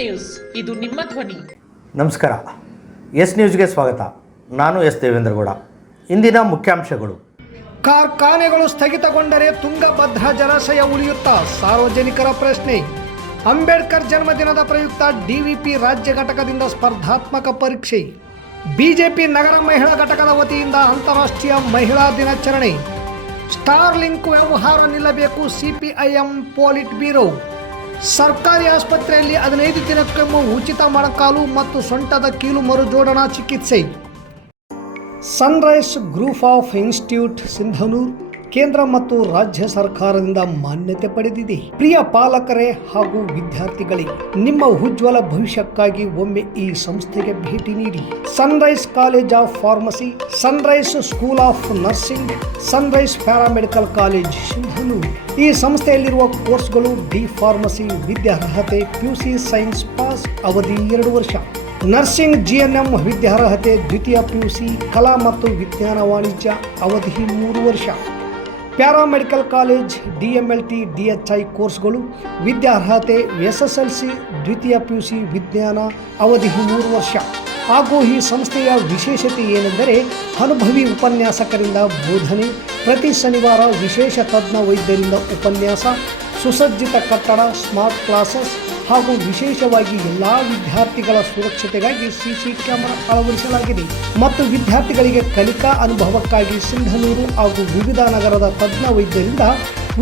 News, ಇದು ನಿಮ್ಮ ಧ್ವನಿ. ನಮಸ್ಕಾರ. ಎಸ್ ನ್ಯೂಸ್ಗೆ ಸ್ವಾಗತ. ನಾನು ಎಸ್ ದೇವೇಂದ್ರಗೌಡ. ಇಂದಿನ ಮುಖ್ಯಾಂಶಗಳು. ಕಾರ್ಖಾನೆಗಳು ಸ್ಥಗಿತಗೊಂಡರೆ ತುಂಗಭದ್ರಾ ಜಲಾಶಯ ಉಳಿಯುತ್ತಾ? ಸಾರ್ವಜನಿಕರ ಪ್ರಶ್ನೆ. ಅಂಬೇಡ್ಕರ್ ಜನ್ಮದಿನದ ಪ್ರಯುಕ್ತ ಡಿವಿಪಿ ರಾಜ್ಯ ಘಟಕದಿಂದ ಸ್ಪರ್ಧಾತ್ಮಕ ಪರೀಕ್ಷೆ. ಬಿಜೆಪಿ ನಗರ ಮಹಿಳಾ ಘಟಕದ ವತಿಯಿಂದ ಅಂತಾರಾಷ್ಟ್ರೀಯ ಮಹಿಳಾ ದಿನಾಚರಣೆ. ಸ್ಟಾರ್ ಲಿಂಕ್ ವ್ಯವಹಾರ ನಿಲ್ಲಬೇಕು, ಸಿಪಿಐಎಂ ಪೋಲಿಟ್ ಬ್ಯೂರೋ. ಸರ್ಕಾರಿ ಆಸ್ಪತ್ರೆಯಲ್ಲಿ 15 ದಿನಕ್ಕೊಮ್ಮೆ ಉಚಿತ ಮೊಣಕಾಲು ಮತ್ತು ಸೊಂಟದ ಕೀಲು ಮರುಜೋಡಣಾ ಚಿಕಿತ್ಸೆ. Sunrise group of institute Sindhanur ಕೇಂದ್ರ ಮತ್ತು ರಾಜ್ಯ ಸರ್ಕಾರದಿಂದ ಮಾನ್ಯತೆ ಪಡೆದಿದೆ. ಪ್ರಿಯ ಪಾಲಕರೇ ಹಾಗೂ ವಿದ್ಯಾರ್ಥಿಗಳೇ, ನಿಮ್ಮ ಉಜ್ವಲ ಭವಿಷ್ಯಕ್ಕಾಗಿ ಒಮ್ಮೆ ಈ ಸಂಸ್ಥೆಗೆ ಭೇಟಿ ನೀಡಿ. Sunrise College of Pharmacy, Sunrise School of Nursing, Sunrise Paramedical College Sindhanur. ಈ ಸಂಸ್ಥೆಯಲ್ಲಿರುವ ಕೋರ್ಸ್ಗಳು: ಡಿ ಫಾರ್ಮಸಿ ವಿದ್ಯಾರ್ಹತೆ PUC ಸೈನ್ಸ್ ಪಾಸ್, ಅವಧಿ 2 ವರ್ಷ. ನರ್ಸಿಂಗ್ GNM ವಿದ್ಯಾರ್ಹತೆ ದ್ವಿತೀಯ PUC, ಕಲಾ ಮತ್ತು ವಿಜ್ಞಾನ ವಾಣಿಜ್ಯ, ಅವಧಿ 3 ವರ್ಷ. ಪ್ಯಾರಾಮೆಡಿಕಲ್ ಕಾಲೇಜ್ DMLT DHI ಕೋರ್ಸ್ಗಳು ವಿದ್ಯಾರ್ಹತೆ SSLC ದ್ವಿತೀಯ PUC ವಿಜ್ಞಾನ, ಅವಧಿ 3 ವರ್ಷ. ಹಾಗೂ ಈ ಸಂಸ್ಥೆಯ ವಿಶೇಷತೆ ಏನೆಂದರೆ ಅನುಭವಿ ಉಪನ್ಯಾಸಕರಿಂದ ಬೋಧನೆ, ಪ್ರತಿ ಶನಿವಾರ ವಿಶೇಷ ತಜ್ಞ ವೈದ್ಯರಿಂದ ಉಪನ್ಯಾಸ, ಸುಸಜ್ಜಿತ ಕಟ್ಟಡ, ಸ್ಮಾರ್ಟ್ ಕ್ಲಾಸಸ್ ಹಾಗೂ ವಿಶೇಷವಾಗಿ ಎಲ್ಲ ವಿದ್ಯಾರ್ಥಿಗಳ ಸುರಕ್ಷತೆಗಾಗಿ CC ಕ್ಯಾಮೆರಾ ಅಳವಡಿಸಲಾಗಿದೆ. ಮತ್ತು ವಿದ್ಯಾರ್ಥಿಗಳಿಗೆ ಕಲಿಕಾ ಅನುಭವಕ್ಕಾಗಿ ಸಿಂಧನೂರು ಹಾಗೂ ವಿವಿಧ ನಗರದ ತಜ್ಞ ವೈದ್ಯರಿಂದ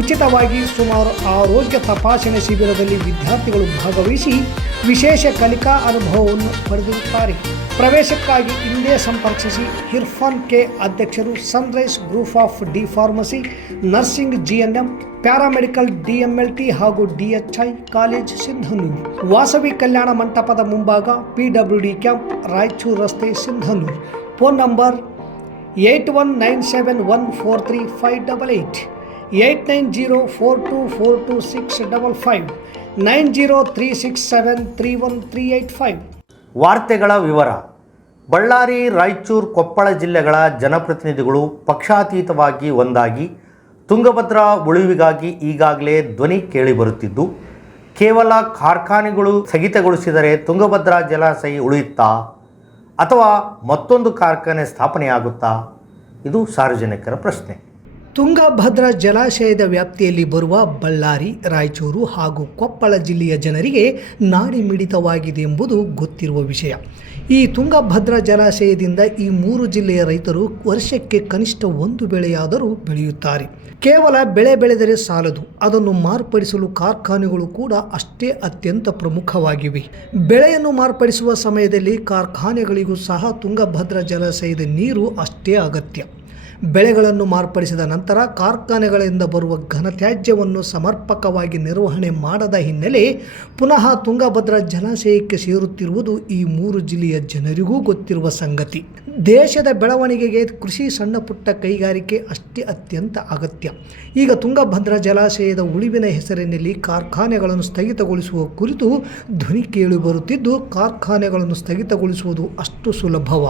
ಉಚಿತವಾಗಿ ಸುಮಾರು ಆರೋಗ್ಯ ತಪಾಸಣೆ ಶಿಬಿರದಲ್ಲಿ ವಿದ್ಯಾರ್ಥಿಗಳು ಭಾಗವಹಿಸಿ ವಿಶೇಷ ಕಲಿಕಾ ಅನುಭವವನ್ನು ಪಡೆದಿರುತ್ತಾರೆ. ಪ್ರವೇಶಕ್ಕಾಗಿ ಹಿಂದೆ ಸಂಪರ್ಕಿಸಿ. ಇರ್ಫಾನ್ K, ಅಧ್ಯಕ್ಷರು, Sunrise group of D pharmacy, nursing GNM, paramedical DMLT ಹಾಗೂ DHI ಕಾಲೇಜ್ ಸಿಂಧನೂರು. ವಾಸವಿ ಕಲ್ಯಾಣ ಮಂಟಪದ ಮುಂಭಾಗ, PWD ಕ್ಯಾಂಪ್, ರಾಯಚೂರು ರಸ್ತೆ, ಸಿಂಧನೂರು. Phone number 8197143588, 8904242655, 9036731385. ವಾರ್ತೆಗಳ ವಿವರ. ಬಳ್ಳಾರಿ, ರಾಯಚೂರು, ಕೊಪ್ಪಳ ಜಿಲ್ಲೆಗಳ ಜನಪ್ರತಿನಿಧಿಗಳು ಪಕ್ಷಾತೀತವಾಗಿ ಒಂದಾಗಿ ತುಂಗಭದ್ರಾ ಉಳಿವಿಗಾಗಿ ಈಗಾಗಲೇ ಧ್ವನಿ ಕೇಳಿಬರುತ್ತಿದ್ದು, ಕೇವಲ ಕಾರ್ಖಾನೆಗಳು ಸ್ಥಗಿತಗೊಳಿಸಿದರೆ ತುಂಗಭದ್ರಾ ಜಲಾಶಯ ಉಳಿಯುತ್ತಾ ಅಥವಾ ಮತ್ತೊಂದು ಕಾರ್ಖಾನೆ ಸ್ಥಾಪನೆಯಾಗುತ್ತಾ? ಇದು ಸಾರ್ವಜನಿಕರ ಪ್ರಶ್ನೆ. ತುಂಗಭದ್ರಾ ಜಲಾಶಯದ ವ್ಯಾಪ್ತಿಯಲ್ಲಿ ಬರುವ ಬಳ್ಳಾರಿ, ರಾಯಚೂರು ಹಾಗೂ ಕೊಪ್ಪಳ ಜಿಲ್ಲೆಯ ಜನರಿಗೆ ನಾಡಿ ಮಿಡಿತವಾಗಿದೆ ಎಂಬುದು ಗೊತ್ತಿರುವ ವಿಷಯ. ಈ ತುಂಗಭದ್ರಾ ಜಲಾಶಯದಿಂದ ಈ 3 ಜಿಲ್ಲೆಯ ರೈತರು ವರ್ಷಕ್ಕೆ ಕನಿಷ್ಠ 1 ಬೆಳೆಯಾದರೂ ಬೆಳೆಯುತ್ತಾರೆ. ಕೇವಲ ಬೆಳೆ ಬೆಳೆದರೆ ಸಾಲದು, ಅದನ್ನು ಮಾರ್ಪಡಿಸಲು ಕಾರ್ಖಾನೆಗಳು ಕೂಡ ಅಷ್ಟೇ ಅತ್ಯಂತ ಪ್ರಮುಖವಾಗಿವೆ. ಬೆಳೆಯನ್ನು ಮಾರ್ಪಡಿಸುವ ಸಮಯದಲ್ಲಿ ಕಾರ್ಖಾನೆಗಳಿಗೂ ಸಹ ತುಂಗಭದ್ರಾ ಜಲಾಶಯದ ನೀರು ಅಷ್ಟೇ ಅಗತ್ಯ. ಬೆಳೆಗಳನ್ನು ಮಾರ್ಪಡಿಸಿದ ನಂತರ ಕಾರ್ಖಾನೆಗಳಿಂದ ಬರುವ ಘನತ್ಯಾಜ್ಯವನ್ನು ಸಮರ್ಪಕವಾಗಿ ನಿರ್ವಹಣೆ ಮಾಡದ ಹಿನ್ನೆಲೆ ಪುನಃ ತುಂಗಭದ್ರಾ ಜಲಾಶಯಕ್ಕೆ ಸೇರುತ್ತಿರುವುದು ಈ 3 ಜಿಲ್ಲೆಯ ಜನರಿಗೂ ಗೊತ್ತಿರುವ ಸಂಗತಿ. ದೇಶದ ಬೆಳವಣಿಗೆಗೆ ಕೃಷಿ, ಸಣ್ಣ ಪುಟ್ಟ ಕೈಗಾರಿಕೆ ಅಷ್ಟೇ ಅತ್ಯಂತ ಅಗತ್ಯ. ಈಗ ತುಂಗಭದ್ರಾ ಜಲಾಶಯದ ಉಳಿವಿನ ಹೆಸರಿನಲ್ಲಿ ಕಾರ್ಖಾನೆಗಳನ್ನು ಸ್ಥಗಿತಗೊಳಿಸುವ ಕುರಿತು ಧ್ವನಿ ಕೇಳಿಬರುತ್ತಿದ್ದು, ಕಾರ್ಖಾನೆಗಳನ್ನು ಸ್ಥಗಿತಗೊಳಿಸುವುದು ಅಷ್ಟು ಸುಲಭವ?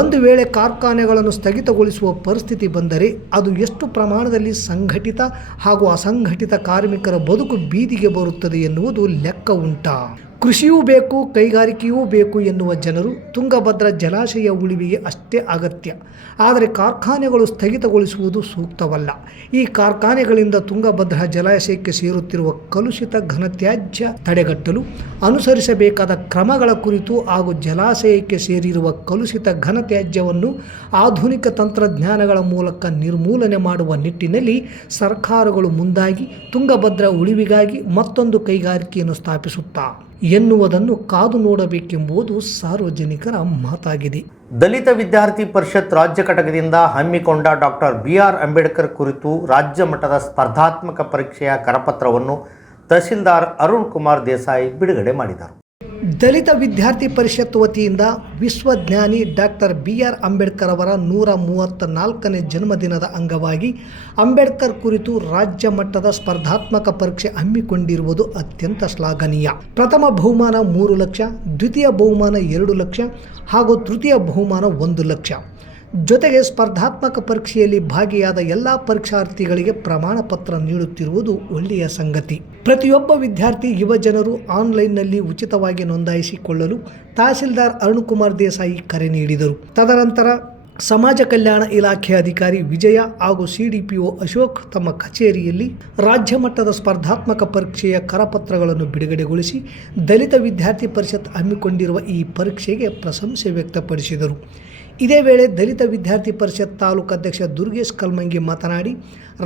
ಒಂದು ವೇಳೆ ಕಾರ್ಖಾನೆಗಳನ್ನು ಸ್ಥಗಿತಗೊಳಿಸುವ ಪರಿಸ್ಥಿತಿ ಬಂದರೆ ಅದು ಎಷ್ಟು ಪ್ರಮಾಣದಲ್ಲಿ ಸಂಘಟಿತ ಹಾಗೂ ಅಸಂಘಟಿತ ಕಾರ್ಮಿಕರ ಬದುಕು ಬೀದಿಗೆ ಬರುತ್ತದೆ ಎನ್ನುವುದು ಲೆಕ್ಕ ಉಂಟಾ? ಕೃಷಿಯೂ ಬೇಕು, ಕೈಗಾರಿಕೆಯೂ ಬೇಕು ಎನ್ನುವ ಜನರು ತುಂಗಭದ್ರಾ ಜಲಾಶಯ ಉಳಿವಿಗೆ ಅಷ್ಟೇ ಅಗತ್ಯ. ಆದರೆ ಕಾರ್ಖಾನೆಗಳು ಸ್ಥಗಿತಗೊಳಿಸುವುದು ಸೂಕ್ತವಲ್ಲ. ಈ ಕಾರ್ಖಾನೆಗಳಿಂದ ತುಂಗಭದ್ರಾ ಜಲಾಶಯಕ್ಕೆ ಸೇರುತ್ತಿರುವ ಕಲುಷಿತ ಘನತ್ಯಾಜ್ಯ ತಡೆಗಟ್ಟಲು ಅನುಸರಿಸಬೇಕಾದ ಕ್ರಮಗಳ ಕುರಿತು ಹಾಗೂ ಜಲಾಶಯಕ್ಕೆ ಸೇರಿರುವ ಕಲುಷಿತ ಘನತ್ಯಾಜ್ಯವನ್ನು ಆಧುನಿಕ ತಂತ್ರಜ್ಞಾನಗಳ ಮೂಲಕ ನಿರ್ಮೂಲನೆ ಮಾಡುವ ನಿಟ್ಟಿನಲ್ಲಿ ಸರ್ಕಾರಗಳು ಮುಂದಾಗಿ ತುಂಗಭದ್ರಾ ಉಳಿವಿಗಾಗಿ ಮತ್ತೊಂದು ಕೈಗಾರಿಕೆಯನ್ನು ಸ್ಥಾಪಿಸುತ್ತಾ ಎನ್ನುವುದನ್ನು ಕಾದು ನೋಡಬೇಕೆಂಬುದು ಸಾರ್ವಜನಿಕರ ಮಾತಾಗಿದೆ. ದಲಿತ ವಿದ್ಯಾರ್ಥಿ ಪರಿಷತ್ ರಾಜ್ಯ ಘಟಕದಿಂದ ಹಮ್ಮಿಕೊಂಡ ಡಾಕ್ಟರ್ BR ಅಂಬೇಡ್ಕರ್ ಕುರಿತು ರಾಜ್ಯ ಮಟ್ಟದ ಸ್ಪರ್ಧಾತ್ಮಕ ಪರೀಕ್ಷೆಯ ಕರಪತ್ರವನ್ನು ತಹಸೀಲ್ದಾರ್ ಅರುಣ್ ಕುಮಾರ್ ದೇಸಾಯಿ ಬಿಡುಗಡೆ ಮಾಡಿದರು. ದಲಿತ ವಿದ್ಯಾರ್ಥಿ ಪರಿಷತ್ ವತಿಯಿಂದ ವಿಶ್ವಜ್ಞಾನಿ ಡಾಕ್ಟರ್ BR ಅಂಬೇಡ್ಕರ್ ಅವರ 134ನೇ ಜನ್ಮದಿನದ ಅಂಗವಾಗಿ ಅಂಬೇಡ್ಕರ್ ಕುರಿತು ರಾಜ್ಯ ಮಟ್ಟದ ಸ್ಪರ್ಧಾತ್ಮಕ ಪರೀಕ್ಷೆ ಹಮ್ಮಿಕೊಂಡಿರುವುದು ಅತ್ಯಂತ ಶ್ಲಾಘನೀಯ. ಪ್ರಥಮ ಬಹುಮಾನ 3 ಲಕ್ಷ, ದ್ವಿತೀಯ ಬಹುಮಾನ 2 ಲಕ್ಷ ಹಾಗೂ ತೃತೀಯ ಬಹುಮಾನ 1 ಲಕ್ಷ. ಜೊತೆಗೆ ಸ್ಪರ್ಧಾತ್ಮಕ ಪರೀಕ್ಷೆಯಲ್ಲಿ ಭಾಗಿಯಾದ ಎಲ್ಲ ಪರೀಕ್ಷಾರ್ಥಿಗಳಿಗೆ ಪ್ರಮಾಣ ಪತ್ರ ನೀಡುತ್ತಿರುವುದು ಒಳ್ಳೆಯ ಸಂಗತಿ. ಪ್ರತಿಯೊಬ್ಬ ವಿದ್ಯಾರ್ಥಿ ಯುವಜನರು ಆನ್ಲೈನ್ನಲ್ಲಿ ಉಚಿತವಾಗಿ ನೋಂದಾಯಿಸಿಕೊಳ್ಳಲು ತಹಸೀಲ್ದಾರ್ ಅರುಣ್ಕುಮಾರ್ ದೇಸಾಯಿ ಕರೆ ನೀಡಿದರು. ತದನಂತರ ಸಮಾಜ ಕಲ್ಯಾಣ ಇಲಾಖೆ ಅಧಿಕಾರಿ ವಿಜಯ ಹಾಗೂ ಸಿಡಿಪಿಒ ಅಶೋಕ್ ತಮ್ಮ ಕಚೇರಿಯಲ್ಲಿ ರಾಜ್ಯ ಮಟ್ಟದ ಸ್ಪರ್ಧಾತ್ಮಕ ಪರೀಕ್ಷೆಯ ಕರಪತ್ರಗಳನ್ನು ಬಿಡುಗಡೆಗೊಳಿಸಿ ದಲಿತ ವಿದ್ಯಾರ್ಥಿ ಪರಿಷತ್ ಹಮ್ಮಿಕೊಂಡಿರುವ ಈ ಪರೀಕ್ಷೆಗೆ ಪ್ರಶಂಸೆ ವ್ಯಕ್ತಪಡಿಸಿದರು. ಇದೇ ವೇಳೆ ದಲಿತ ವಿದ್ಯಾರ್ಥಿ ಪರಿಷತ್ ತಾಲೂಕು ಅಧ್ಯಕ್ಷ ದುರ್ಗೇಶ್ ಕಲ್ಮಂಗಿ ಮಾತನಾಡಿ,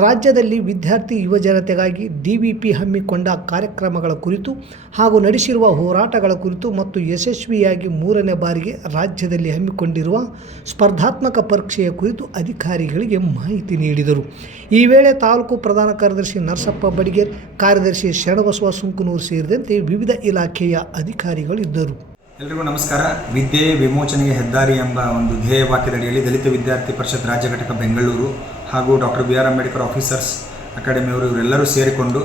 ರಾಜ್ಯದಲ್ಲಿ ವಿದ್ಯಾರ್ಥಿ ಯುವಜನತೆಗಾಗಿ ಡಿವಿಪಿ ಹಮ್ಮಿಕೊಂಡ ಕಾರ್ಯಕ್ರಮಗಳ ಕುರಿತು ಹಾಗೂ ನಡೆಸಿರುವ ಹೋರಾಟಗಳ ಕುರಿತು ಮತ್ತು ಯಶಸ್ವಿಯಾಗಿ 3ನೇ ಬಾರಿಗೆ ರಾಜ್ಯದಲ್ಲಿ ಹಮ್ಮಿಕೊಂಡಿರುವ ಸ್ಪರ್ಧಾತ್ಮಕ ಪರೀಕ್ಷೆಯ ಕುರಿತು ಅಧಿಕಾರಿಗಳಿಗೆ ಮಾಹಿತಿ ನೀಡಿದರು. ಈ ವೇಳೆ ತಾಲೂಕು ಪ್ರಧಾನ ಕಾರ್ಯದರ್ಶಿ ನರಸಪ್ಪ ಬಡಿಗೇರ್, ಕಾರ್ಯದರ್ಶಿ ಶರಣಬಸವ ಸುಂಕನೂರು ಸೇರಿದಂತೆ ವಿವಿಧ ಇಲಾಖೆಯ ಅಧಿಕಾರಿಗಳು ಇದ್ದರು. ಎಲ್ರಿಗೂ ನಮಸ್ಕಾರ. ವಿದ್ಯೆ ವಿಮೋಚನೆಗೆ ಹೆದ್ದಾರಿ ಎಂಬ ಒಂದು ಧ್ಯೇಯ ವಾಕ್ಯದಡಿಯಲ್ಲಿ ದಲಿತ ವಿದ್ಯಾರ್ಥಿ ಪರಿಷತ್ ರಾಜ್ಯ ಘಟಕ ಬೆಂಗಳೂರು ಹಾಗೂ doctor B R Ambedkar officers ಅಕಾಡೆಮಿಯವರು ಇವರೆಲ್ಲರೂ ಸೇರಿಕೊಂಡು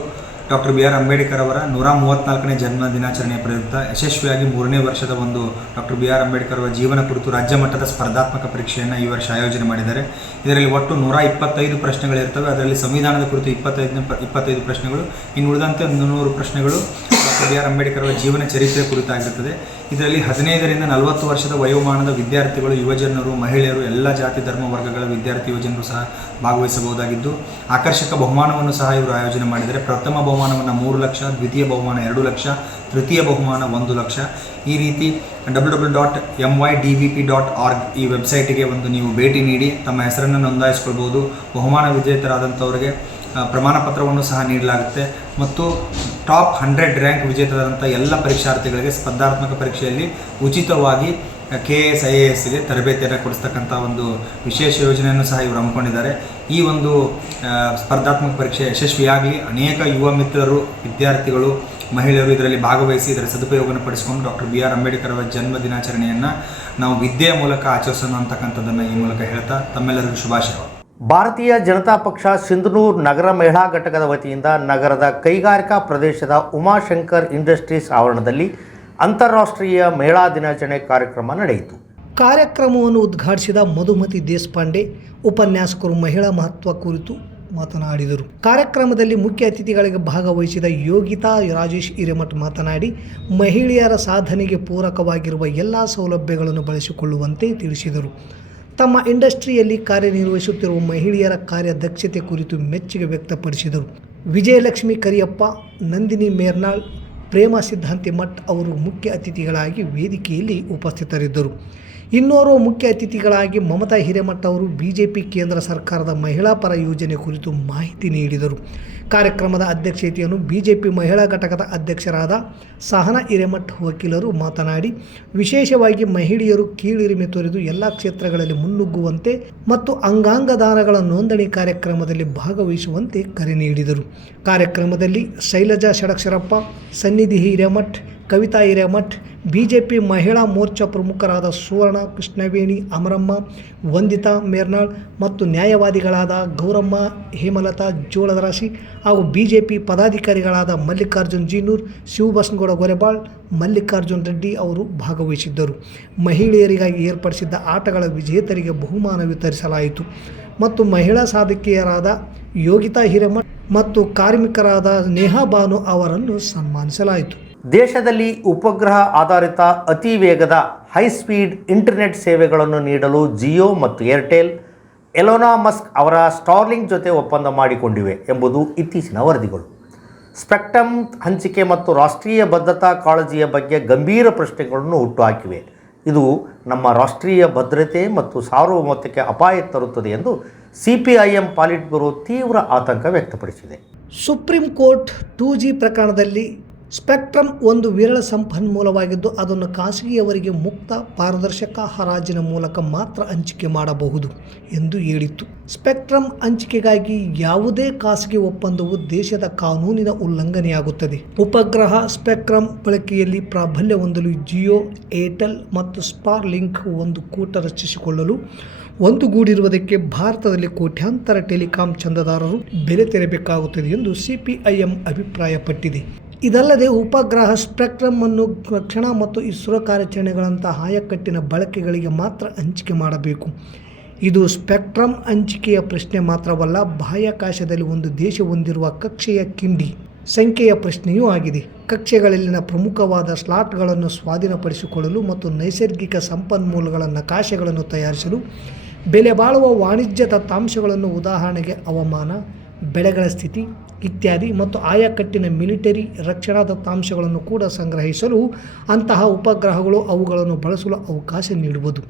ಡಾಕ್ಟರ್ ಬಿ ಆರ್ ಅಂಬೇಡ್ಕರ್ ಅವರ 134ನೇ ಜನ್ಮ ದಿನಾಚರಣೆಯ ಪ್ರಯುಕ್ತ ಯಶಸ್ವಿಯಾಗಿ 3ನೇ ವರ್ಷದ ಒಂದು ಡಾಕ್ಟರ್ ಬಿ ಆರ್ ಅಂಬೇಡ್ಕರ್ ಅವರ ಜೀವನ ಕುರಿತು ರಾಜ್ಯ ಮಟ್ಟದ ಸ್ಪರ್ಧಾತ್ಮಕ ಪರೀಕ್ಷೆಯನ್ನು ಈ ವರ್ಷ ಆಯೋಜನೆ ಮಾಡಿದ್ದಾರೆ. ಇದರಲ್ಲಿ ಒಟ್ಟು 125 ಪ್ರಶ್ನೆಗಳಿರ್ತವೆ. ಅದರಲ್ಲಿ ಸಂವಿಧಾನದ ಕುರಿತು 25 ಪ್ರಶ್ನೆಗಳು, ಇನ್ನು ಉಳಿದಂತೆ 100 ಪ್ರಶ್ನೆಗಳು ಡಾಕ್ಟರ್ ಬಿ ಆರ್ ಅಂಬೇಡ್ಕರ್ ಅವರ ಜೀವನ ಚರಿತ್ರೆ ಕುರಿತಾಗಿರುತ್ತದೆ. ಇದರಲ್ಲಿ 15ರಿಂದ 40 ವರ್ಷದ ವಯೋಮಾನದ ವಿದ್ಯಾರ್ಥಿಗಳು, ಯುವಜನರು, ಮಹಿಳೆಯರು, ಎಲ್ಲ ಜಾತಿ ಧರ್ಮ ವರ್ಗಗಳ ವಿದ್ಯಾರ್ಥಿ ಯುವಜನರು ಸಹ ಭಾಗವಹಿಸಬಹುದಾಗಿದ್ದು, ಆಕರ್ಷಕ ಬಹುಮಾನವನ್ನು ಸಹ ಇವರು ಆಯೋಜನೆ ಮಾಡಿದ್ದಾರೆ. ಪ್ರಥಮ ಬಹುಮಾನವನ್ನು 3 ಲಕ್ಷ, ದ್ವಿತೀಯ ಬಹುಮಾನ 2 ಲಕ್ಷ, ತೃತೀಯ ಬಹುಮಾನ 1 ಲಕ್ಷ. ಈ ರೀತಿ www.mydvp.org ಈ ವೆಬ್ಸೈಟಿಗೆ ನೀವು ಭೇಟಿ ನೀಡಿ ತಮ್ಮ ಹೆಸರನ್ನು ನೋಂದಾಯಿಸಿಕೊಳ್ಬೋದು. ಬಹುಮಾನ ವಿಜೇತರಾದಂಥವರಿಗೆ ಪ್ರಮಾಣ ಪತ್ರವನ್ನು ಸಹ ನೀಡಲಾಗುತ್ತೆ ಮತ್ತು ಟಾಪ್ 100 ರ್ಯಾಂಕ್ ವಿಜೇತರಾದಂಥ ಎಲ್ಲ ಪರೀಕ್ಷಾರ್ಥಿಗಳಿಗೆ ಸ್ಪರ್ಧಾತ್ಮಕ ಪರೀಕ್ಷೆಯಲ್ಲಿ ಉಚಿತವಾಗಿ KS IASಗೆ ತರಬೇತಿಯನ್ನು ಕೊಡಿಸ್ತಕ್ಕಂಥ ಒಂದು ವಿಶೇಷ ಯೋಜನೆಯನ್ನು ಸಹ ಇವರು ಹಮ್ಮಿಕೊಂಡಿದ್ದಾರೆ. ಈ ಒಂದು ಸ್ಪರ್ಧಾತ್ಮಕ ಪರೀಕ್ಷೆ ಯಶಸ್ವಿಯಾಗಲಿ, ಅನೇಕ ಯುವ ಮಿತ್ರರು, ವಿದ್ಯಾರ್ಥಿಗಳು, ಮಹಿಳೆಯರು ಇದರಲ್ಲಿ ಭಾಗವಹಿಸಿ ಇದರ ಸದುಪಯೋಗವನ್ನು ಪಡಿಸಿಕೊಂಡು ಡಾಕ್ಟರ್ ಬಿ ಆರ್ ಅಂಬೇಡ್ಕರ್ ಅವರ ಜನ್ಮ ದಿನಾಚರಣೆಯನ್ನು ನಾವು ವಿದ್ಯೆಯ ಮೂಲಕ ಆಚರಿಸೋಣ ಅಂತಕ್ಕಂಥದ್ದನ್ನು ಈ ಮೂಲಕ ಹೇಳ್ತಾ ತಮ್ಮೆಲ್ಲರಿಗೂ ಶುಭಾಶಯಗಳು. ಭಾರತೀಯ ಜನತಾ ಪಕ್ಷ ಸಿಂಧನೂರು ನಗರ ಮಹಿಳಾ ಘಟಕದ ವತಿಯಿಂದ ನಗರದ ಕೈಗಾರಿಕಾ ಪ್ರದೇಶದ ಉಮಾಶಂಕರ್ ಇಂಡಸ್ಟ್ರೀಸ್ ಆವರಣದಲ್ಲಿ ಅಂತಾರಾಷ್ಟ್ರೀಯ ಮಹಿಳಾ ದಿನಾಚರಣೆ ಕಾರ್ಯಕ್ರಮ ನಡೆಯಿತು. ಕಾರ್ಯಕ್ರಮವನ್ನು ಉದ್ಘಾಟಿಸಿದ ಮಧುಮತಿ ದೇಶಪಾಂಡೆ ಉಪನ್ಯಾಸಕರು ಮಹಿಳಾ ಮಹತ್ವ ಕುರಿತು ಮಾತನಾಡಿದರು. ಕಾರ್ಯಕ್ರಮದಲ್ಲಿ ಮುಖ್ಯ ಅತಿಥಿಗಳಿಗೆ ಭಾಗವಹಿಸಿದ ಯೋಗಿತಾ ರಾಜೇಶ್ ಹಿರೇಮಠ್ ಮಾತನಾಡಿ, ಮಹಿಳೆಯರ ಸಾಧನೆಗೆ ಪೂರಕವಾಗಿರುವ ಎಲ್ಲ ಸೌಲಭ್ಯಗಳನ್ನು ಬಳಸಿಕೊಳ್ಳುವಂತೆ ತಿಳಿಸಿದರು. ತಮ್ಮ ಇಂಡಸ್ಟ್ರಿಯಲ್ಲಿ ಕಾರ್ಯನಿರ್ವಹಿಸುತ್ತಿರುವ ಮಹಿಳೆಯರ ಕಾರ್ಯದಕ್ಷತೆ ಕುರಿತು ಮೆಚ್ಚುಗೆ ವ್ಯಕ್ತಪಡಿಸಿದರು. ವಿಜಯಲಕ್ಷ್ಮಿ ಕರಿಯಪ್ಪ, ನಂದಿನಿ ಮೇರ್ನಾಳ್, ಪ್ರೇಮ ಸಿದ್ಧಾಂತಿ ಮಠ್ ಅವರು ಮುಖ್ಯ ಅತಿಥಿಗಳಾಗಿ ವೇದಿಕೆಯಲ್ಲಿ ಉಪಸ್ಥಿತರಿದ್ದರು. ಇನ್ನೋರ್ವ ಮುಖ್ಯ ಅತಿಥಿಗಳಾಗಿ ಮಮತಾ ಹಿರೇಮಠ ಅವರು ಬಿಜೆಪಿ ಕೇಂದ್ರ ಸರ್ಕಾರದ ಮಹಿಳಾ ಪರ ಯೋಜನೆ ಕುರಿತು ಮಾಹಿತಿ ನೀಡಿದರು. ಕಾರ್ಯಕ್ರಮದ ಅಧ್ಯಕ್ಷತೆಯನ್ನು ಬಿಜೆಪಿ ಮಹಿಳಾ ಘಟಕದ ಅಧ್ಯಕ್ಷರಾದ ಸಹನಾ ಹಿರೇಮಠ್ ವಕೀಲರು ಮಾತನಾಡಿ, ವಿಶೇಷವಾಗಿ ಮಹಿಳೆಯರು ಕೀಳಿರಿಮೆ ತೊರೆದು ಎಲ್ಲ ಕ್ಷೇತ್ರಗಳಲ್ಲಿ ಮುನ್ನುಗ್ಗುವಂತೆ ಮತ್ತು ಅಂಗಾಂಗ ದಾನಗಳ ನೋಂದಣಿ ಕಾರ್ಯಕ್ರಮದಲ್ಲಿ ಭಾಗವಹಿಸುವಂತೆ ಕರೆ ನೀಡಿದರು. ಕಾರ್ಯಕ್ರಮದಲ್ಲಿ ಶೈಲಜಾ ಷಡಕ್ಷರಪ್ಪ, ಸನ್ನಿಧಿ ಹಿರೇಮಠ್, ಕವಿತಾ ಹಿರೇಮಠ್, ಬಿಜೆಪಿ ಮಹಿಳಾ ಮೋರ್ಚಾ ಪ್ರಮುಖರಾದ ಸುವರ್ಣ, ಕೃಷ್ಣವೇಣಿ, ಅಮರಮ್ಮ, ವಂದಿತಾ ಮೇರ್ನಾಳ್ ಮತ್ತು ನ್ಯಾಯವಾದಿಗಳಾದ ಗೌರಮ್ಮ, ಹೇಮಲತಾ ಜೋಳದರಾಶಿ ಹಾಗೂ ಬಿಜೆಪಿ ಪದಾಧಿಕಾರಿಗಳಾದ ಮಲ್ಲಿಕಾರ್ಜುನ್ ಜೀನೂರ್, ಶಿವಬಸನಗೌಡ ಗೊರೆಬಾಳ್, ಮಲ್ಲಿಕಾರ್ಜುನ್ ರೆಡ್ಡಿ ಅವರು ಭಾಗವಹಿಸಿದ್ದರು. ಮಹಿಳೆಯರಿಗಾಗಿ ಏರ್ಪಡಿಸಿದ್ದ ಆಟಗಳ ವಿಜೇತರಿಗೆ ಬಹುಮಾನ ವಿತರಿಸಲಾಯಿತು ಮತ್ತು ಮಹಿಳಾ ಸಾಧಕಿಯರಾದ ಯೋಗಿತಾ ಹಿರೇಮಠ್ ಮತ್ತು ಕಾರ್ಮಿಕರಾದ ನೇಹಾ ಬಾನು ಅವರನ್ನು ಸನ್ಮಾನಿಸಲಾಯಿತು. ದೇಶದಲ್ಲಿ ಉಪಗ್ರಹ ಆಧಾರಿತ ಅತಿ ವೇಗದ ಹೈಸ್ಪೀಡ್ ಇಂಟರ್ನೆಟ್ ಸೇವೆಗಳನ್ನು ನೀಡಲು ಜಿಯೋ ಮತ್ತು ಏರ್ಟೆಲ್ ಎಲೋನಾ ಮಸ್ಕ್ ಅವರ ಸ್ಟಾರ್ಲಿಂಕ್ ಜೊತೆ ಒಪ್ಪಂದ ಮಾಡಿಕೊಂಡಿವೆ ಎಂಬುದು ಇತ್ತೀಚಿನ ವರದಿಗಳು. ಸ್ಪೆಕ್ಟ್ರಮ್ ಹಂಚಿಕೆ ಮತ್ತು ರಾಷ್ಟ್ರೀಯ ಭದ್ರತಾ ಕಾಳಜಿಯ ಬಗ್ಗೆ ಗಂಭೀರ ಪ್ರಶ್ನೆಗಳನ್ನು ಹುಟ್ಟುಹಾಕಿವೆ. ಇದು ನಮ್ಮ ರಾಷ್ಟ್ರೀಯ ಭದ್ರತೆ ಮತ್ತು ಸಾರ್ವಭೌಮತ್ವಕ್ಕೆ ಅಪಾಯ ತರುತ್ತದೆ ಎಂದು CPIM ಪಾಲಿಟ್ ಬ್ಯೂರೋ ತೀವ್ರ ಆತಂಕ ವ್ಯಕ್ತಪಡಿಸಿದೆ. ಸುಪ್ರೀಂ ಕೋರ್ಟ್ 2G ಪ್ರಕರಣದಲ್ಲಿ ಸ್ಪೆಕ್ಟ್ರಮ್ ಒಂದು ವಿರಳ ಸಂಪನ್ಮೂಲವಾಗಿದ್ದು ಅದನ್ನು ಖಾಸಗಿಯವರಿಗೆ ಮುಕ್ತ ಪಾರದರ್ಶಕ ಹರಾಜಿನ ಮೂಲಕ ಮಾತ್ರ ಹಂಚಿಕೆ ಮಾಡಬಹುದು ಎಂದು ಹೇಳಿತ್ತು. ಸ್ಪೆಕ್ಟ್ರಮ್ ಹಂಚಿಕೆಗಾಗಿ ಯಾವುದೇ ಖಾಸಗಿ ಒಪ್ಪಂದವು ದೇಶದ ಕಾನೂನಿನ ಉಲ್ಲಂಘನೆಯಾಗುತ್ತದೆ. ಉಪಗ್ರಹ ಸ್ಪೆಕ್ಟ್ರಮ್ ಬಳಕೆಯಲ್ಲಿ ಪ್ರಾಬಲ್ಯ ಹೊಂದಲು ಜಿಯೋ, ಏರ್ಟೆಲ್ ಮತ್ತು ಸ್ಟಾರ್ಲಿಂಕ್ ಒಂದು ಕೂಟ ರಚಿಸಿಕೊಳ್ಳಲು ಒಂದುಗೂಡಿರುವುದಕ್ಕೆ ಭಾರತದಲ್ಲಿ ಕೋಟ್ಯಾಂತರ ಟೆಲಿಕಾಂ ಚಂದಾದಾರರು ಬೆಲೆ ತೆರಬೇಕಾಗುತ್ತದೆ ಎಂದು CPIM ಅಭಿಪ್ರಾಯಪಟ್ಟಿದೆ. ಇದಲ್ಲದೆ ಉಪಗ್ರಹ ಸ್ಪೆಕ್ಟ್ರಮ್ ಅನ್ನು ರಕ್ಷಣಾ ಮತ್ತು ಇಸ್ರೋ ಕಾರ್ಯಾಚರಣೆಗಳಂತಹ ಆಯಕಟ್ಟಿನ ಬಳಕೆಗಳಿಗೆ ಮಾತ್ರ ಹಂಚಿಕೆ ಮಾಡಬೇಕು. ಇದು ಸ್ಪೆಕ್ಟ್ರಮ್ ಹಂಚಿಕೆಯ ಪ್ರಶ್ನೆ ಮಾತ್ರವಲ್ಲ, ಬಾಹ್ಯಾಕಾಶದಲ್ಲಿ ಒಂದು ದೇಶ ಹೊಂದಿರುವ ಕಕ್ಷೆಯ ಕಿಂಡಿ ಸಂಖ್ಯೆಯ ಪ್ರಶ್ನೆಯೂ ಆಗಿದೆ. ಕಕ್ಷೆಗಳಲ್ಲಿನ ಪ್ರಮುಖವಾದ ಸ್ಲಾಟ್ಗಳನ್ನು ಸ್ವಾಧೀನಪಡಿಸಿಕೊಳ್ಳಲು ಮತ್ತು ನೈಸರ್ಗಿಕ ಸಂಪನ್ಮೂಲಗಳ ನಕಾಶೆಗಳನ್ನು ತಯಾರಿಸಲು ಬೆಲೆ ಬಾಳುವ ವಾಣಿಜ್ಯ ದತ್ತಾಂಶಗಳನ್ನು, ಉದಾಹರಣೆಗೆ ಹವಾಮಾನ, ಬೆಳೆಗಳ ಸ್ಥಿತಿ ಇತ್ಯಾದಿ, ಮತ್ತು ಆಯಾಕಟ್ಟಿನ ಮಿಲಿಟರಿ ರಕ್ಷಣಾ ದತ್ತಾಂಶಗಳನ್ನು ಕೂಡ ಸಂಗ್ರಹಿಸಲು ಅಂತಹ ಉಪಗ್ರಹಗಳು ಅವುಗಳನ್ನು ಬಳಸಲು ಅವಕಾಶ ನೀಡುವುದು.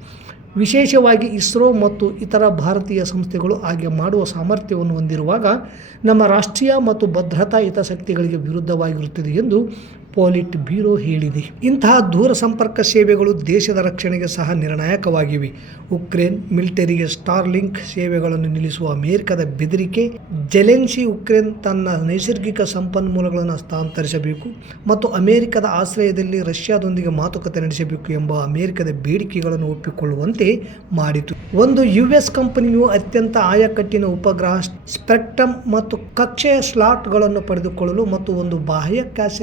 ವಿಶೇಷವಾಗಿ ಇಸ್ರೋ ಮತ್ತು ಇತರ ಭಾರತೀಯ ಸಂಸ್ಥೆಗಳು ಹಾಗೆ ಮಾಡುವ ಸಾಮರ್ಥ್ಯವನ್ನು ಹೊಂದಿರುವಾಗ ನಮ್ಮ ರಾಷ್ಟ್ರೀಯ ಮತ್ತು ಭದ್ರತಾ ಹಿತಾಸಕ್ತಿಗಳಿಗೆ ವಿರುದ್ಧವಾಗಿರುತ್ತದೆ ಎಂದು ಪೊಲಿಟ್ ಬ್ಯೂರೋ ಹೇಳಿದೆ. ಇಂತಹ ದೂರ ಸಂಪರ್ಕ ಸೇವೆಗಳು ದೇಶದ ರಕ್ಷಣೆಗೆ ಸಹ ನಿರ್ಣಾಯಕವಾಗಿವೆ. ಉಕ್ರೇನ್ ಮಿಲಿಟರಿಗೆ ಸ್ಟಾರ್ಲಿಂಕ್ ಸೇವೆಗಳನ್ನು ನಿಲ್ಲಿಸುವ ಅಮೆರಿಕದ ಬೆದರಿಕೆ, ಜೆಲೆನ್ಸಿ ಉಕ್ರೇನ್ ತನ್ನ ನೈಸರ್ಗಿಕ ಸಂಪನ್ಮೂಲಗಳನ್ನು ಹಸ್ತಾಂತರಿಸಬೇಕು ಮತ್ತು ಅಮೆರಿಕದ ಆಶ್ರಯದಲ್ಲಿ ರಷ್ಯಾದೊಂದಿಗೆ ಮಾತುಕತೆ ನಡೆಸಬೇಕು ಎಂಬ ಅಮೆರಿಕದ ಬೇಡಿಕೆಗಳನ್ನು ಒಪ್ಪಿಕೊಳ್ಳುವಂತೆ ಮಾಡಿತು. ಒಂದು ಯುಎಸ್ ಕಂಪನಿಯು ಅತ್ಯಂತ ಆಯಕಟ್ಟಿನ ಉಪಗ್ರಹ ಸ್ಪೆಕ್ಟ್ರಮ್ ಮತ್ತು ಕಕ್ಷೆಯ ಸ್ಲಾಟ್ಗಳನ್ನು ಪಡೆದುಕೊಳ್ಳಲು ಮತ್ತು ಒಂದು ಬಾಹ್ಯಾಕಾಶ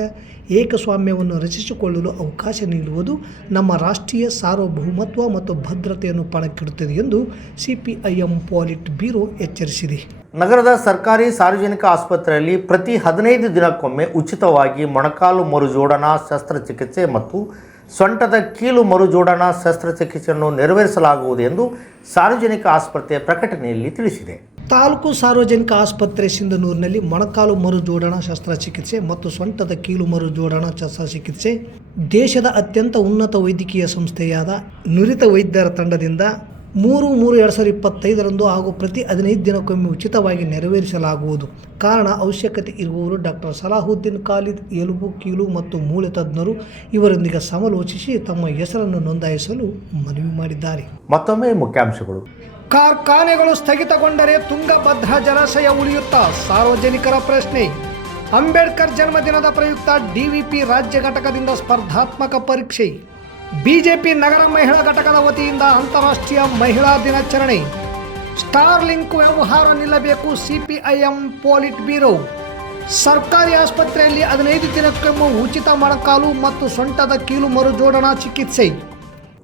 ಏಕಸ್ವಾಮ್ಯವನ್ನು ರಚಿಸಿಕೊಳ್ಳಲು ಅವಕಾಶ ನೀಡುವುದು ನಮ್ಮ ರಾಷ್ಟ್ರೀಯ ಸಾರ್ವಭೌಮತ್ವ ಮತ್ತು ಭದ್ರತೆಯನ್ನು ಪಣಕ್ಕಿಡುತ್ತದೆ ಎಂದು ಸಿಪಿಐಎಂ ಪೊಲಿಟ್ ಬ್ಯೂರೋ ಎಚ್ಚರಿಸಿದೆ. ನಗರದ ಸರ್ಕಾರಿ ಸಾರ್ವಜನಿಕ ಆಸ್ಪತ್ರೆಯಲ್ಲಿ ಪ್ರತಿ 15 ದಿನಕ್ಕೊಮ್ಮೆ ಉಚಿತವಾಗಿ ಮೊಣಕಾಲು ಮರುಜೋಡಣಾ ಶಸ್ತ್ರಚಿಕಿತ್ಸೆ ಮತ್ತು ಸೊಂಟದ ಕೀಲು ಮರುಜೋಡಣಾ ಶಸ್ತ್ರಚಿಕಿತ್ಸೆಯನ್ನು ನೆರವೇರಿಸಲಾಗುವುದು ಎಂದು ಸಾರ್ವಜನಿಕ ಆಸ್ಪತ್ರೆಯ ಪ್ರಕಟಣೆಯಲ್ಲಿ ತಿಳಿಸಿದೆ. ತಾಲೂಕು ಸಾರ್ವಜನಿಕ ಆಸ್ಪತ್ರೆ ಸಿಂಧನೂರಿನಲ್ಲಿ ಮೊಣಕಾಲು ಮರುಜೋಡಣಾ ಶಸ್ತ್ರಚಿಕಿತ್ಸೆ ಮತ್ತು ಸೊಂಟದ ಕೀಲು ಮರುಜೋಡಣಾ ಶಸ್ತ್ರಚಿಕಿತ್ಸೆ ದೇಶದ ಅತ್ಯಂತ ಉನ್ನತ ವೈದ್ಯಕೀಯ ಸಂಸ್ಥೆಯಾದ ನುರಿತ ವೈದ್ಯರ ತಂಡದಿಂದ 3/3/2025 ಹಾಗೂ ಪ್ರತಿ 15 ದಿನಕ್ಕೊಮ್ಮೆ ಉಚಿತವಾಗಿ ನೆರವೇರಿಸಲಾಗುವುದು. ಕಾರಣ, ಅವಶ್ಯಕತೆ ಇರುವವರು ಡಾಕ್ಟರ್ ಸಲಾಹುದ್ದೀನ್ ಖಾಲಿದ್, ಎಲುಬು, ಕೀಲು ಮತ್ತು ಮೂಳೆ ತಜ್ಞರು ಇವರೊಂದಿಗೆ ಸಮಾಲೋಚಿಸಿ ತಮ್ಮ ಹೆಸರನ್ನು ನೋಂದಾಯಿಸಲು ಮನವಿ ಮಾಡಿದ್ದಾರೆ. ಮತ್ತೊಮ್ಮೆ ಮುಖ್ಯಾಂಶಗಳು. ಕಾರ್ಖಾನೆಗಳು ಸ್ಥಗಿತಗೊಂಡರೆ ತುಂಗಭದ್ರಾ ಜಲಾಶಯ ಉಳಿಯುತ್ತಾ? ಸಾರ್ವಜನಿಕರ ಪ್ರಶ್ನೆ. ಅಂಬೇಡ್ಕರ್ ಜನ್ಮದಿನದ ಪ್ರಯುಕ್ತ ಡಿವಿಪಿ ರಾಜ್ಯ ಘಟಕದಿಂದ ಸ್ಪರ್ಧಾತ್ಮಕ ಪರೀಕ್ಷೆ. ಬಿಜೆಪಿ ನಗರ ಮಹಿಳಾ ಘಟಕದ ವತಿಯಿಂದ ಅಂತಾರಾಷ್ಟ್ರೀಯ ಮಹಿಳಾ ದಿನಾಚರಣೆ. ಸ್ಟಾರ್ಲಿಂಕ್ ವ್ಯವಹಾರ ನಿಲ್ಲಬೇಕು, ಸಿಪಿಐಎಂ ಪೊಲಿಟ್ ಬ್ಯೂರೋ. ಸರ್ಕಾರಿ ಆಸ್ಪತ್ರೆಯಲ್ಲಿ 15 ದಿನಕ್ಕೊಮ್ಮೆ ಉಚಿತ ಮೊಣಕಾಲು ಮತ್ತು ಸೊಂಟದ ಕೀಲು ಮರುಜೋಡಣಾ ಚಿಕಿತ್ಸೆ.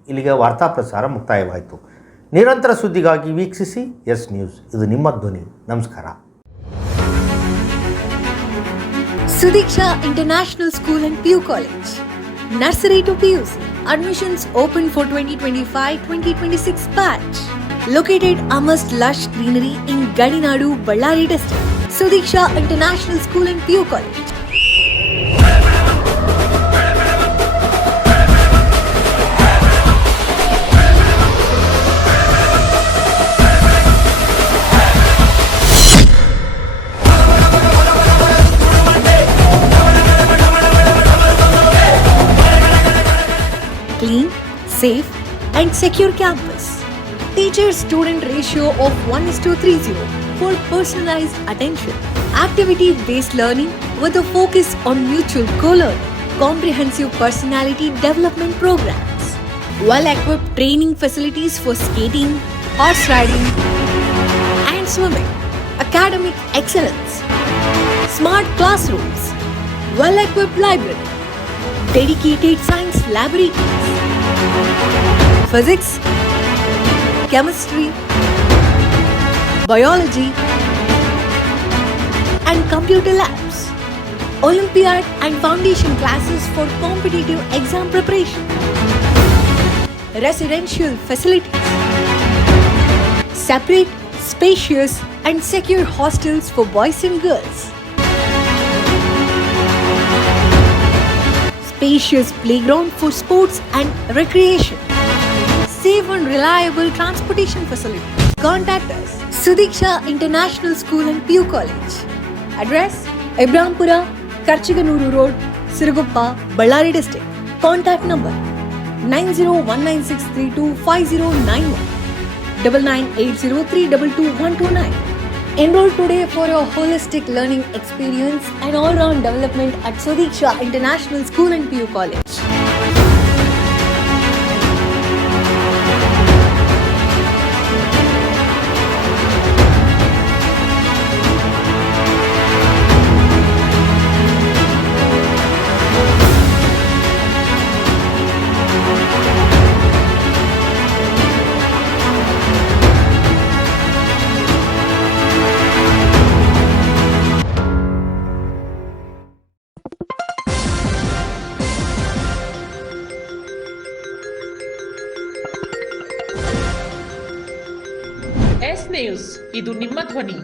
ಇಲ್ಲಿಗೆ ವಾರ್ತಾ ಪ್ರಸಾರ ಮುಕ್ತಾಯವಾಯಿತು. ನಿರಂತರ ಸುದ್ದಿಗಾಗಿ ವೀಕ್ಷಿಸಿ ಎಸ್ ನ್ಯೂಸ್. ಇದು ನಿಮ್ಮ ಧ್ವನಿ. ನಮಸ್ಕಾರ. Sudiksha International School and PU College. Nursery to PUC. Admissions open for 2025-2026 batch. Located amidst lush greenery in Gadinadu, Ballari district. Sudiksha International School and PU College. Clean, safe and secure campus. Teacher-student ratio of 1:30 for personalized attention. Activity-based learning with a focus on mutual co-learning. Comprehensive personality development programs. Well-equipped training facilities for skating, horse riding and swimming. Academic excellence. Smart classrooms. Well-equipped library. Dedicated science laboratories. Physics, chemistry, biology and computer labs. Olympiad and foundation classes for competitive exam preparation. Residential facilities. Separate, spacious and secure hostels for boys and girls. Spacious playground for sports and recreation. Safe and reliable transportation facilities. Contact us. Sudiksha International School and PU College. Address: Ibrahimpura, Karchiganuru Road, Siruguppa, Ballari District. Contact number 9019632509 9980322129. Enroll today for your holistic learning experience and all-round development at Sudiksha International School and PU College. S News, ಇದು ನಿಮ್ಮ ಧ್ವನಿ.